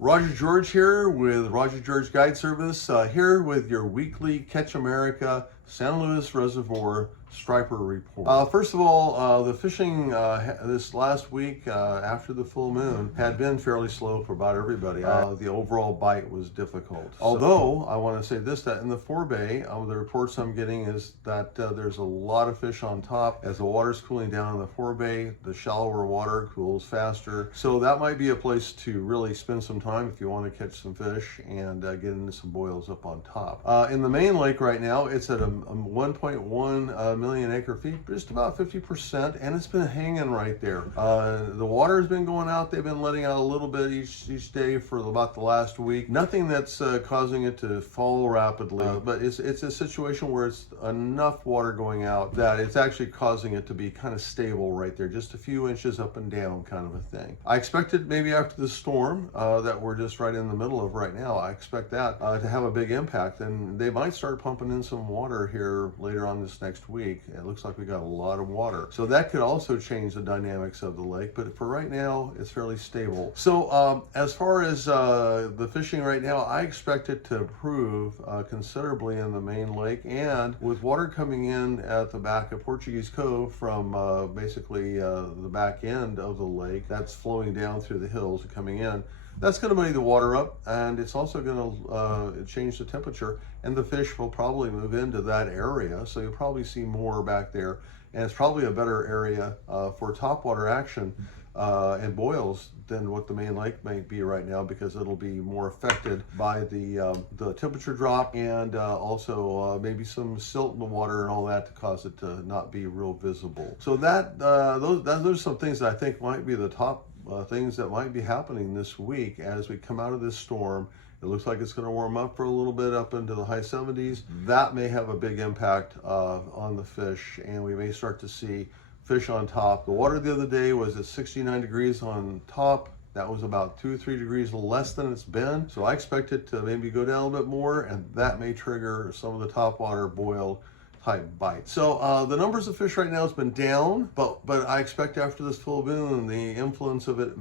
Roger George here with Roger George Guide Service, here with your weekly Catch America San Luis Reservoir Striper Report. First of all, the fishing this last week after the full moon had been fairly slow for about everybody. The overall bite was difficult. Although, I want to say this, that in the Forebay, the reports I'm getting is that there's a lot of fish on top. As the water's cooling down in the Forebay, the shallower water cools faster. So that might be a place to really spend some time if you want to catch some fish and get into some boils up on top. In the main lake right now, it's at a 1.1 million acre feet, just about 50%, and it's been hanging right there. The water has been going out. They've been letting out a little bit each day for about the last week. Nothing that's causing it to fall rapidly, but it's a situation where it's enough water going out that it's actually causing it to be kind of stable right there, just a few inches up and down kind of a thing. I expected maybe after the storm that we're just right in the middle of right now, I expect that to have a big impact, and they might start pumping in some water here later on this next week. It looks like we got a lot of water, so that could also change the dynamics of the lake, but for right now it's fairly stable. So as far as the fishing right now, I expect it to improve considerably in the main lake, and with water coming in at the back of Portuguese Cove from basically the back end of the lake that's flowing down through the hills and coming in, that's going to muddy the water up, and it's also going to change the temperature, and the fish will probably move into that area, so you'll probably see more back there, and it's probably a better area for topwater action and boils than what the main lake might be right now, because it'll be more affected by the temperature drop, and also maybe some silt in the water and all that to cause it to not be real visible. So those are some things that I think might be the top things that might be happening this week as we come out of this storm. It looks like it's going to warm up for a little bit up into the high 70s. That may have a big impact on the fish, and we may start to see fish on top. The water the other day was at 69 degrees on top. That was about 2 or 3 degrees less than it's been. So I expect it to maybe go down a bit more, and that may trigger some of the topwater boil type bite. So the numbers of fish right now has been down, but I expect after this full moon, the influence of it,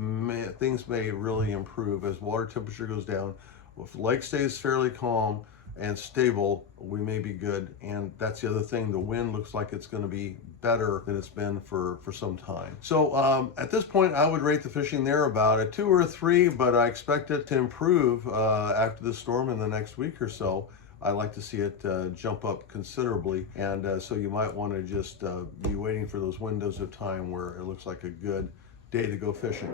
things may really improve as water temperature goes down. If the lake stays fairly calm and stable, we may be good. And that's the other thing, the wind looks like it's going to be better than it's been for some time. So at this point, I would rate the fishing there about a 2 or a 3, but I expect it to improve after the storm in the next week or so. I like to see it jump up considerably, and so you might want to just be waiting for those windows of time where it looks like a good day to go fishing.